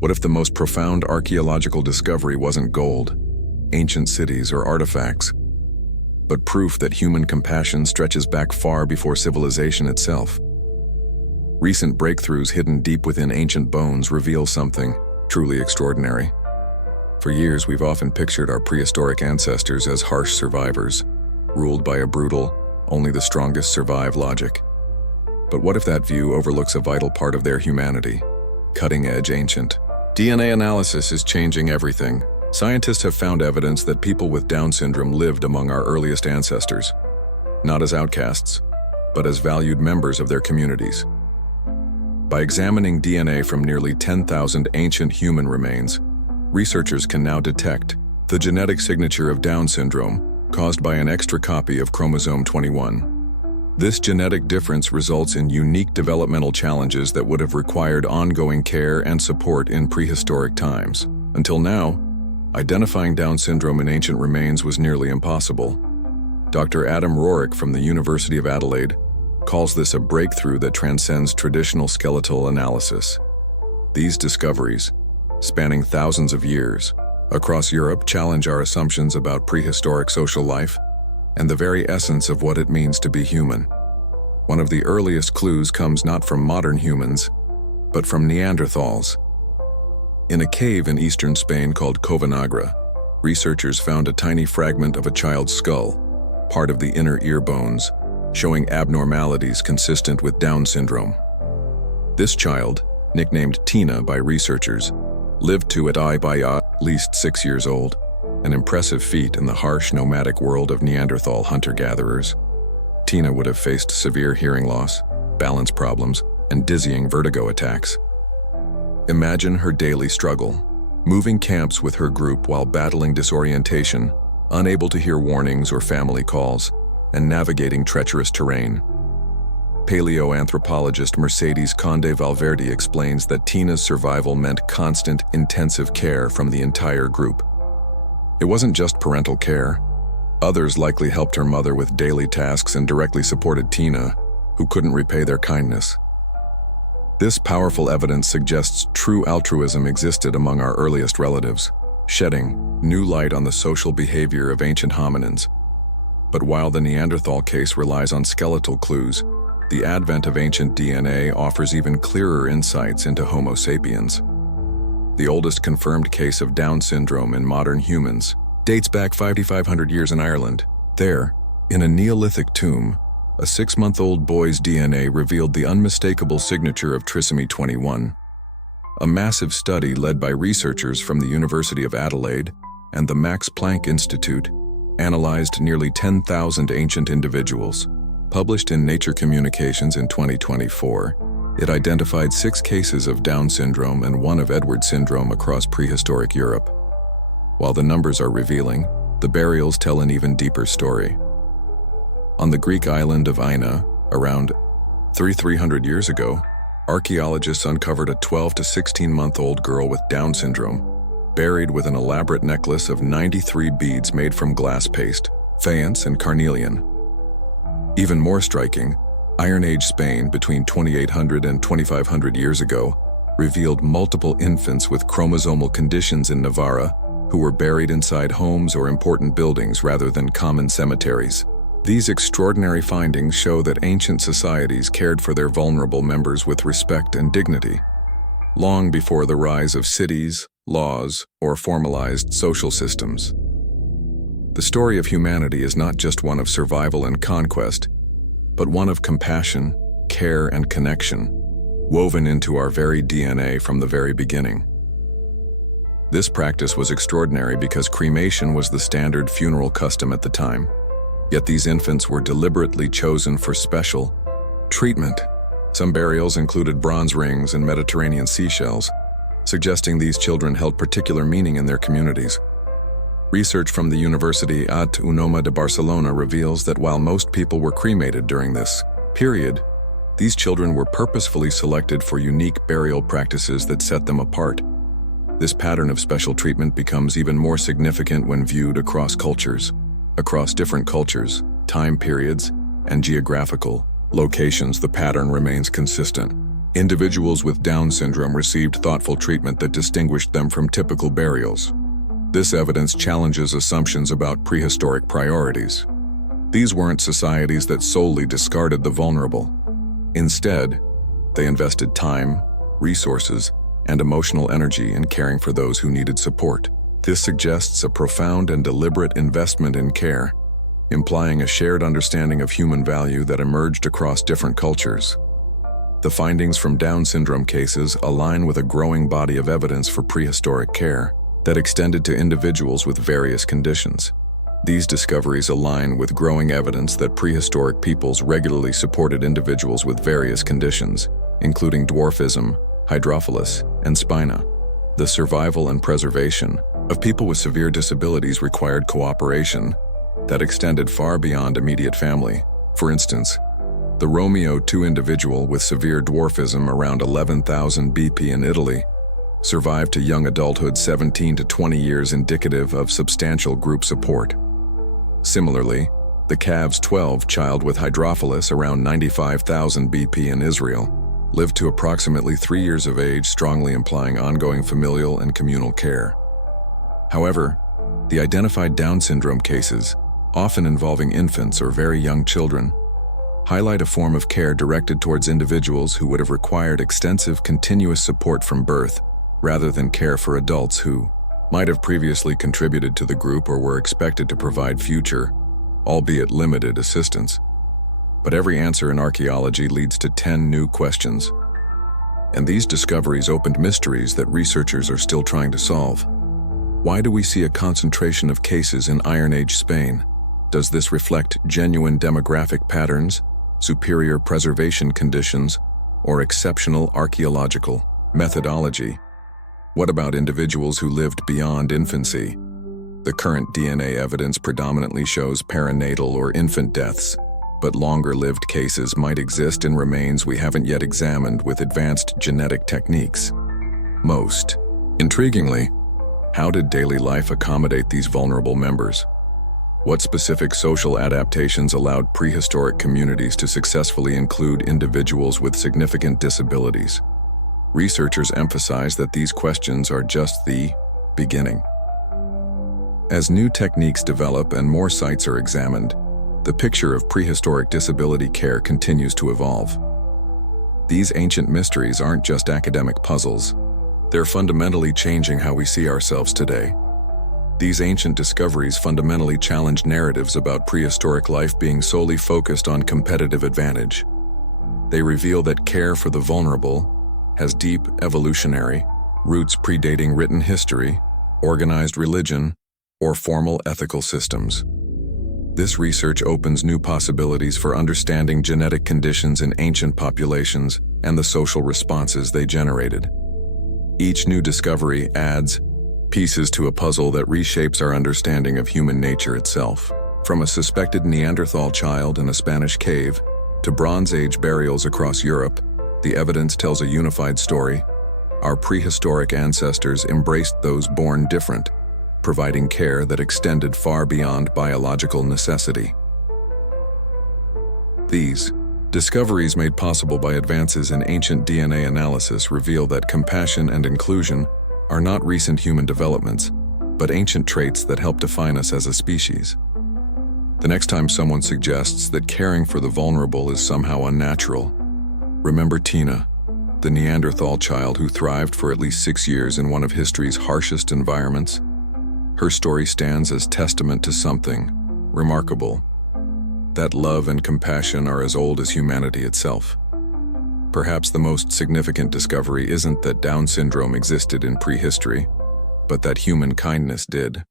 What if the most profound archaeological discovery wasn't gold, ancient cities, or artifacts, but proof that human compassion stretches back far before civilization itself? Recent breakthroughs hidden deep within ancient bones reveal something truly extraordinary. For years, we've often pictured our prehistoric ancestors as harsh survivors, ruled by a brutal, only the strongest survive logic. But what if that view overlooks a vital part of their humanity? Cutting-edge ancient DNA analysis is changing everything. Scientists have found evidence that people with Down syndrome lived among our earliest ancestors, not as outcasts, but as valued members of their communities. By examining DNA from nearly 10,000 ancient human remains, researchers can now detect the genetic signature of Down syndrome caused by an extra copy of chromosome 21. This genetic difference results in unique developmental challenges that would have required ongoing care and support in prehistoric times. Until now, identifying Down syndrome in ancient remains was nearly impossible. Dr. Adam Rorick from the University of Adelaide calls this a breakthrough that transcends traditional skeletal analysis. These discoveries, spanning thousands of years, across Europe challenge our assumptions about prehistoric social life and the very essence of what it means to be human. One of the earliest clues comes not from modern humans, but from Neanderthals. In a cave in eastern Spain called Covanagra, researchers found a tiny fragment of a child's skull, part of the inner ear bones, showing abnormalities consistent with Down syndrome. This child, nicknamed Tina by researchers, lived to at least 6 years old, an impressive feat in the harsh nomadic world of Neanderthal hunter-gatherers. Tina would have faced severe hearing loss, balance problems, and dizzying vertigo attacks. Imagine her daily struggle, moving camps with her group while battling disorientation, unable to hear warnings or family calls, and navigating treacherous terrain. Paleoanthropologist Mercedes Conde Valverde explains that Tina's survival meant constant, intensive care from the entire group. It wasn't just parental care. Others likely helped her mother with daily tasks and directly supported Tina, who couldn't repay their kindness. This powerful evidence suggests true altruism existed among our earliest relatives, shedding new light on the social behavior of ancient hominins. But while the Neanderthal case relies on skeletal clues, the advent of ancient DNA offers even clearer insights into Homo sapiens. The oldest confirmed case of Down syndrome in modern humans dates back 5,500 years in Ireland. There, in a Neolithic tomb, a 6-month-old boy's DNA revealed the unmistakable signature of trisomy 21. A massive study led by researchers from the University of Adelaide and the Max Planck Institute analyzed nearly 10,000 ancient individuals. Published in Nature Communications in 2024, it identified 6 cases of Down syndrome and 1 of Edwards syndrome across prehistoric Europe. While the numbers are revealing, the burials tell an even deeper story. On the Greek island of Ina, around 300 years ago, archaeologists uncovered a 12 to 16-month-old girl with Down syndrome, buried with an elaborate necklace of 93 beads made from glass paste, faience, and carnelian. Even more striking, Iron Age Spain between 2800 and 2500 years ago revealed multiple infants with chromosomal conditions in Navarra who were buried inside homes or important buildings rather than common cemeteries. These extraordinary findings show that ancient societies cared for their vulnerable members with respect and dignity, long before the rise of cities, laws, or formalized social systems. The story of humanity is not just one of survival and conquest, but one of compassion, care, and connection, woven into our very DNA from the very beginning. This practice was extraordinary because cremation was the standard funeral custom at the time, yet these infants were deliberately chosen for special treatment. Some burials included bronze rings and Mediterranean seashells, suggesting these children held particular meaning in their communities. Research from the University Autònoma de Barcelona reveals that while most people were cremated during this period, these children were purposefully selected for unique burial practices that set them apart. This pattern of special treatment becomes even more significant when viewed across cultures. Across different cultures, time periods, and geographical locations, the pattern remains consistent. Individuals with Down syndrome received thoughtful treatment that distinguished them from typical burials. This evidence challenges assumptions about prehistoric priorities. These weren't societies that solely discarded the vulnerable. Instead, they invested time, resources, and emotional energy in caring for those who needed support. This suggests a profound and deliberate investment in care, implying a shared understanding of human value that emerged across different cultures. The findings from Down syndrome cases align with a growing body of evidence for prehistoric care that extended to individuals with various conditions. These discoveries align with growing evidence that prehistoric peoples regularly supported individuals with various conditions, including dwarfism, hydrophilus, and spina. The survival and preservation of people with severe disabilities required cooperation that extended far beyond immediate family. For instance, the Romeo II individual with severe dwarfism around 11,000 BP in Italy survived to young adulthood 17 to 20 years, indicative of substantial group support. Similarly, the Caves 12 child with hydrophilus around 95,000 BP in Israel lived to approximately 3 years of age, strongly implying ongoing familial and communal care. However, the identified Down syndrome cases, often involving infants or very young children, highlight a form of care directed towards individuals who would have required extensive continuous support from birth, rather than care for adults who might have previously contributed to the group or were expected to provide future, albeit limited, assistance. But every answer in archaeology leads to 10 new questions. And these discoveries opened mysteries that researchers are still trying to solve. Why do we see a concentration of cases in Iron Age Spain? Does this reflect genuine demographic patterns, superior preservation conditions, or exceptional archaeological methodology? What about individuals who lived beyond infancy? The current DNA evidence predominantly shows perinatal or infant deaths, but longer-lived cases might exist in remains we haven't yet examined with advanced genetic techniques. Most intriguingly, how did daily life accommodate these vulnerable members? What specific social adaptations allowed prehistoric communities to successfully include individuals with significant disabilities? Researchers emphasize that these questions are just the beginning. As new techniques develop and more sites are examined, the picture of prehistoric disability care continues to evolve. These ancient mysteries aren't just academic puzzles. They're fundamentally changing how we see ourselves today. These ancient discoveries fundamentally challenge narratives about prehistoric life being solely focused on competitive advantage. They reveal that care for the vulnerable has deep evolutionary roots predating written history, organized religion, or formal ethical systems. This research opens new possibilities for understanding genetic conditions in ancient populations and the social responses they generated. Each new discovery adds pieces to a puzzle that reshapes our understanding of human nature itself. From a suspected Neanderthal child in a Spanish cave to Bronze Age burials across Europe, the evidence tells a unified story. Our prehistoric ancestors embraced those born different, providing care that extended far beyond biological necessity. These discoveries, made possible by advances in ancient DNA analysis, reveal that compassion and inclusion are not recent human developments, but ancient traits that help define us as a species. The next time someone suggests that caring for the vulnerable is somehow unnatural, remember Tina, the Neanderthal child who thrived for at least 6 years in one of history's harshest environments. Her story stands as testament to something remarkable, that love and compassion are as old as humanity itself. Perhaps the most significant discovery isn't that Down syndrome existed in prehistory, but that human kindness did.